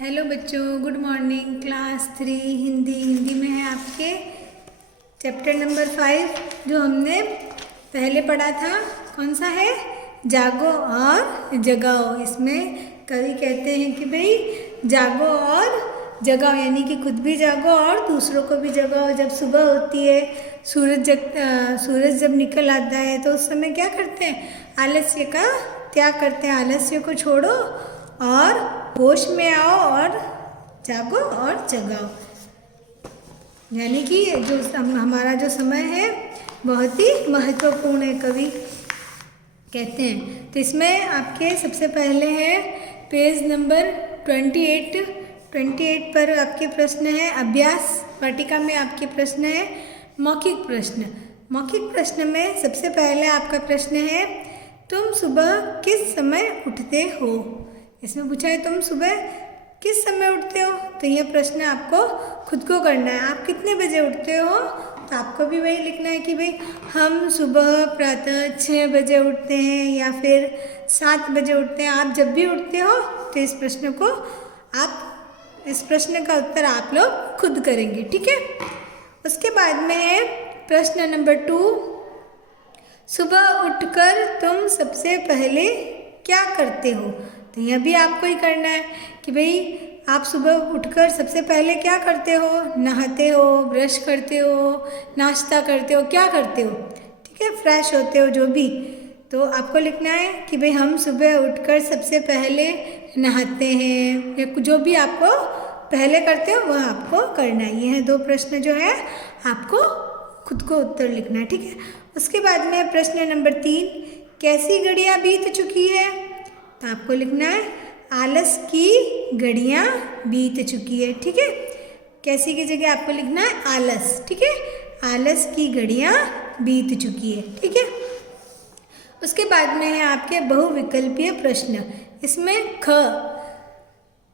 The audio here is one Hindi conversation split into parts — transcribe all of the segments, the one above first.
हेलो बच्चों, गुड मॉर्निंग। क्लास 3 हिंदी में है आपके चैप्टर नंबर 5 जो हमने पहले पढ़ा था। कौन सा है? जागो और जगाओ। इसमें कवि कहते हैं कि भाई जागो और जगाओ, यानी कि खुद भी जागो और दूसरों को भी जगाओ। जब सुबह होती है, सूरज जब निकल आता है तो उस समय क्या करते हैं? आलस्य का त्याग करते हैं। आलस्य को छोड़ो और होश में आओ और जागो और जगाओ। यानी कि जो हमारा जो समय है बहुत ही महत्वपूर्ण है, कवि कहते हैं। तो इसमें आपके सबसे पहले है पेज नंबर 28 पर आपके प्रश्न है। अभ्यास वाटिका में आपके प्रश्न है मौखिक प्रश्न। मौखिक प्रश्न में सबसे पहले आपका प्रश्न है, तुम सुबह किस समय उठते हो? इसमें पूछा है तुम सुबह किस समय उठते हो। तो यह प्रश्न आपको खुद को करना है। आप कितने बजे उठते हो? तो आपको भी वही लिखना है कि भाई हम सुबह प्रातः 6 बजे उठते हैं या फिर 7 बजे उठते हैं। आप जब भी उठते हो तो इस प्रश्न का उत्तर आप लोग खुद करेंगे, ठीक है। उसके बाद में है प्रश्न नंबर 2। सुबह उठकर तुम सबसे पहले क्या करते हो? तो यह भी आपको ही करना है कि भाई आप सुबह उठकर सबसे पहले क्या करते हो? नहाते हो, ब्रश करते हो, नाश्ता करते हो, क्या करते हो? ठीक है, फ्रेश होते हो जो भी। तो आपको लिखना है कि भाई हम सुबह उठकर सबसे पहले नहाते हैं, या जो भी आपको पहले करते हो वह आपको करना है। यह 2 प्रश्न जो है आपको खुद को उत्तर लिखना है, ठीक है। उसके बाद में प्रश्न नंबर 3, कैसी घड़ियाँ बीत चुकी है? तो आपको लिखना है आलस की घड़ियाँ बीत चुकी है, ठीक है। कैसी की जगह आपको लिखना है आलस, ठीक है। आलस की घड़ियाँ बीत चुकी है, ठीक है। उसके बाद में है आपके बहुविकल्पीय प्रश्न। इसमें ख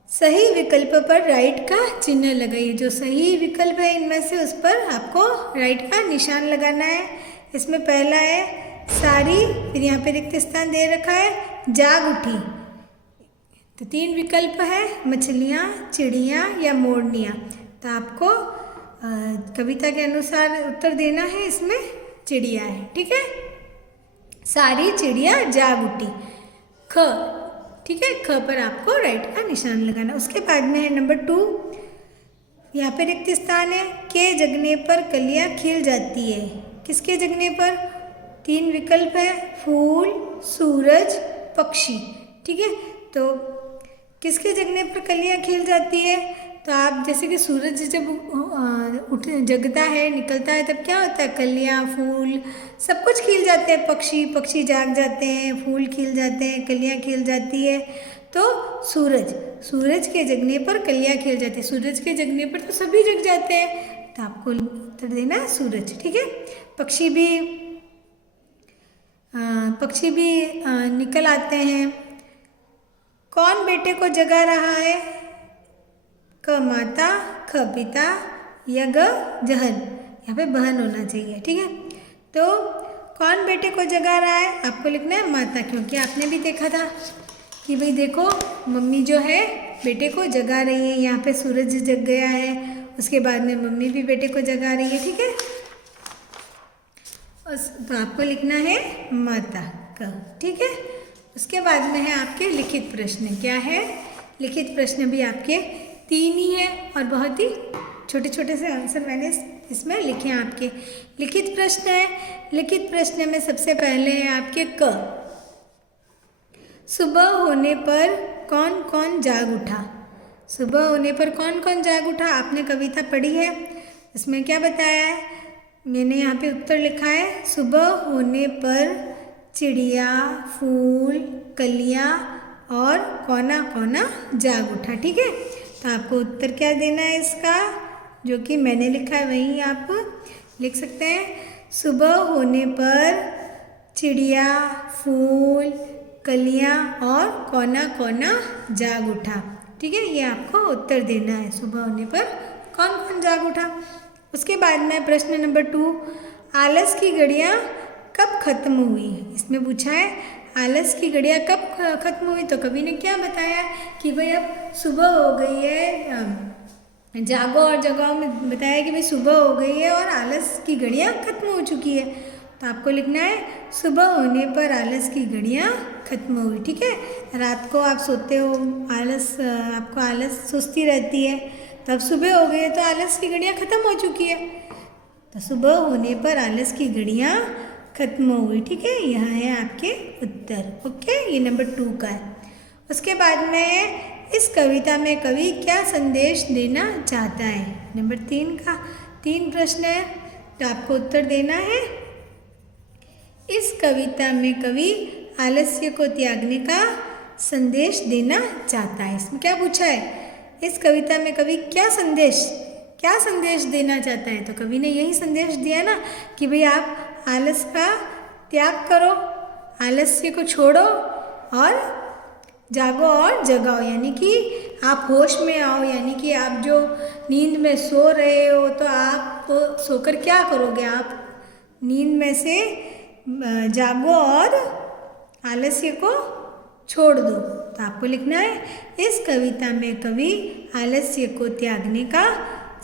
सही विकल्प पर राइट का चिन्ह लगाइए। जो सही विकल्प है इनमें से उस पर आपको राइट का निशान लगाना है। इसमें पहला है सारी, फिर यहाँ पे रिक्त स्थान दे रखा है जाग उठी। तो 3 विकल्प है मछलियाँ, चिड़ियाँ या मोरनियाँ। तो आपको कविता के अनुसार उत्तर देना है। इसमें चिड़िया है, ठीक है। सारी चिड़िया जाग उठी, ख, ठीक है। ख पर आपको राइट का निशान लगाना। उसके बाद में है नंबर 2, यहाँ पे रिक्त स्थान है के जगने पर कलियाँ खिल जाती है। किसके जगने पर? 3 विकल्प है फूल, सूरज, पक्षी, ठीक है। तो किसके जगने पर कलियाँ खिल जाती है? तो आप जैसे कि सूरज जब जगता है, निकलता है, तब क्या होता है? कलियाँ, फूल सब कुछ खिल जाते हैं। पक्षी जाग जाते हैं, फूल खिल जाते हैं, कलियाँ खिल जाती है। तो सूरज के जगने पर कलियाँ खिल जाती है। सूरज के जगने पर तो सभी जग जाते हैं, तो आपको उत्तर देना है सूरज, ठीक है। पक्षी भी निकल आते हैं। कौन बेटे को जगा रहा है? क माता, ख पिता या ग जहन। यहाँ पे बहन होना चाहिए, ठीक है। तो कौन बेटे को जगा रहा है? आपको लिखना है माता, क्योंकि आपने भी देखा था कि भाई देखो मम्मी जो है बेटे को जगा रही है। यहाँ पे सूरज जग गया है, उसके बाद में मम्मी भी बेटे को जगा रही है, ठीक है। तो आपको लिखना है माता का, ठीक है। उसके बाद में है आपके लिखित प्रश्न। क्या है? लिखित प्रश्न भी आपके 3 ही है और बहुत ही छोटे छोटे से आंसर मैंने इसमें लिखे हैं। आपके लिखित प्रश्न है। लिखित प्रश्न में सबसे पहले है आपके क, सुबह होने पर कौन कौन जाग उठा? सुबह होने पर कौन कौन जाग उठा? आपने कविता पढ़ी है, इसमें क्या बताया है? मैंने यहाँ पे उत्तर लिखा है सुबह होने पर चिड़िया, फूल, कलियाँ और कौना कौना जाग उठा, ठीक है। तो आपको उत्तर क्या देना है इसका? जो कि मैंने लिखा है वही आप लिख सकते हैं। सुबह होने पर चिड़िया, फूल, कलियाँ और कौना कौना जाग उठा, ठीक है। ये आपको उत्तर देना है, सुबह होने पर कौन कौन जाग उठा। उसके बाद में प्रश्न नंबर 2, आलस की घड़ियाँ कब खत्म हुई? इसमें पूछा है आलस की घड़ियाँ कब ख़त्म हुई? तो कवि ने क्या बताया कि भाई अब सुबह हो गई है, जागो और जगाओ में बताया कि भाई सुबह हो गई है और आलस की घड़ियाँ खत्म हो चुकी है। तो आपको लिखना है सुबह होने पर आलस की घड़ियाँ खत्म हुई। ठीक है, रात को आप सोते हो, आपको आलस सुस्ती रहती है, तब सुबह हो गई है तो आलस की घड़ियाँ खत्म हो चुकी है। तो सुबह होने पर आलस की घड़ियाँ खत्म हुई। ठीक है, यह है आपके उत्तर। ओके, ये नंबर 2 का है। उसके बाद में इस कविता में कवि क्या संदेश देना चाहता है? नंबर 3 का 3 प्रश्न है, तो आपको उत्तर देना है। इस कविता में कवि आलस्य को त्यागने का संदेश देना चाहता है। इसमें क्या पूछा है? इस कविता में कवि क्या संदेश देना चाहता है? तो कवि ने यही संदेश दिया ना कि भाई आप आलस का त्याग करो, आलस्य को छोड़ो और जागो और जगाओ, यानी कि आप होश में आओ। यानी कि आप जो नींद में सो रहे हो तो आप सोकर क्या करोगे? आप नींद में से जागो और आलस्य को छोड़ दो। तो आपको लिखना है इस कविता में कवि आलस्य को त्यागने का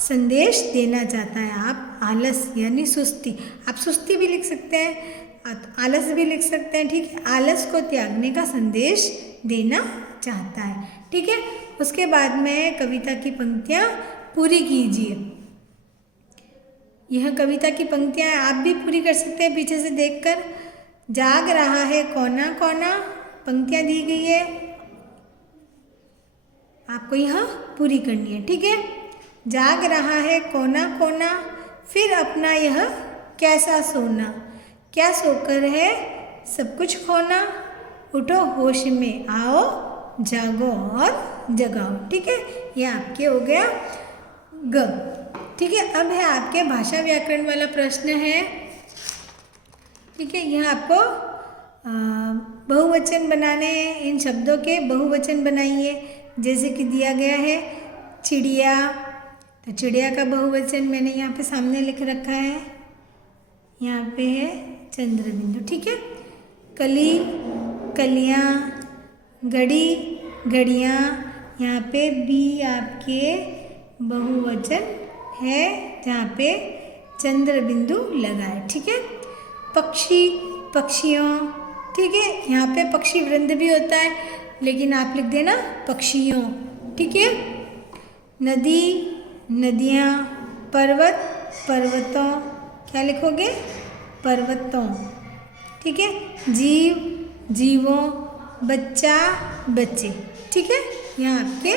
संदेश देना चाहता है। आप आलस यानी सुस्ती, आप सुस्ती भी लिख सकते हैं, आलस भी लिख सकते हैं। ठीक है, आलस को त्यागने का संदेश देना चाहता है। ठीक है, उसके बाद में कविता की पंक्तियाँ पूरी कीजिए। यह कविता की पंक्तियाँ आप भी पूरी कर सकते हैं पीछे से देखकर। जाग रहा है कोना कोना, पंक्तियाँ दी गई है, आपको यह पूरी करनी है। ठीक है, जाग रहा है कोना कोना, फिर अपना यह कैसा सोना, क्या सोकर है सब कुछ खोना, उठो होश में आओ जागो और जगाओ। ठीक है, यह आपके हो गया ग। ठीक है, अब है आपके भाषा व्याकरण वाला प्रश्न है। ठीक है, यह आपको बहुवचन बनाने हैं। इन शब्दों के बहुवचन बनाइए, जैसे कि दिया गया है चिड़िया, तो चिड़िया का बहुवचन मैंने यहाँ पे सामने लिख रखा है, यहाँ पे है चंद्रबिंदु। ठीक है, कली कलियाँ, घड़ी घड़ियाँ, यहाँ पे भी आपके बहुवचन है जहाँ पे चंद्रबिंदु लगा है। ठीक है, पक्षी पक्षियों, ठीक है, यहाँ पे पक्षी वृंद भी होता है लेकिन आप लिख देना पक्षियों। ठीक है, नदी नदियाँ, पर्वत पर्वतों, क्या लिखोगे? पर्वतों। ठीक है, जीव जीवों, बच्चा बच्चे। ठीक है, यहाँ आपके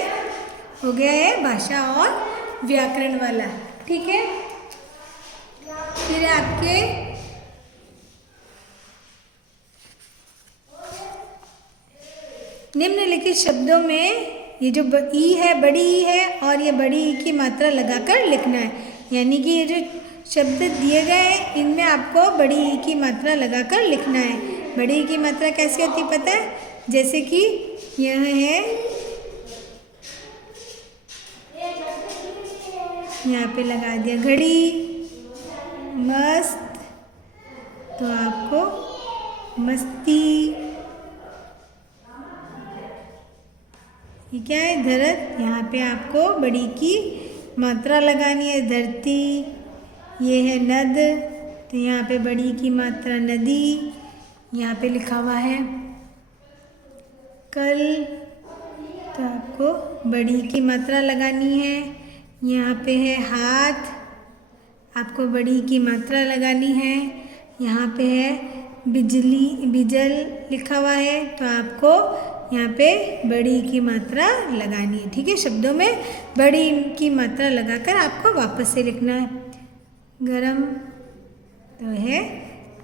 हो गया है भाषा और व्याकरण वाला। ठीक है, फिर आपके निम्नलिखित शब्दों में ये जो ई है, बड़ी ई है, और ये बड़ी ई की मात्रा लगाकर लिखना है। यानी कि ये जो शब्द दिए गए हैं इनमें आपको बड़ी ई की मात्रा लगाकर लिखना है। बड़ी ई की मात्रा कैसी होती है पता है? जैसे कि यह है, यहाँ पे लगा दिया घड़ी, मस्त, तो आपको मस्ती, ये क्या है? धरत, यहाँ पे आपको बड़ी की मात्रा लगानी है। धरती, ये है नद, तो यहाँ पे बड़ी की मात्रा नदी, यहाँ पे लिखा हुआ है कल, तो आपको बड़ी की मात्रा लगानी है। यहाँ पे है हाथ, आपको बड़ी की मात्रा लगानी है। यहाँ पे है बिजली, बिजल लिखा हुआ है, तो आपको यहाँ पे बड़ी की मात्रा लगानी है। ठीक है, शब्दों में बड़ी की मात्रा लगाकर आपको वापस से लिखना है। गरम, तो है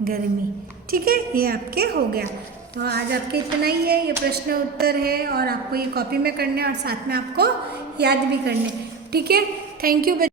गर्मी। ठीक है, ये आपके हो गया। तो आज आपके इतना ही है, ये प्रश्न उत्तर है और आपको ये कॉपी में करने और साथ में आपको याद भी करने। ठीक है, थैंक यू।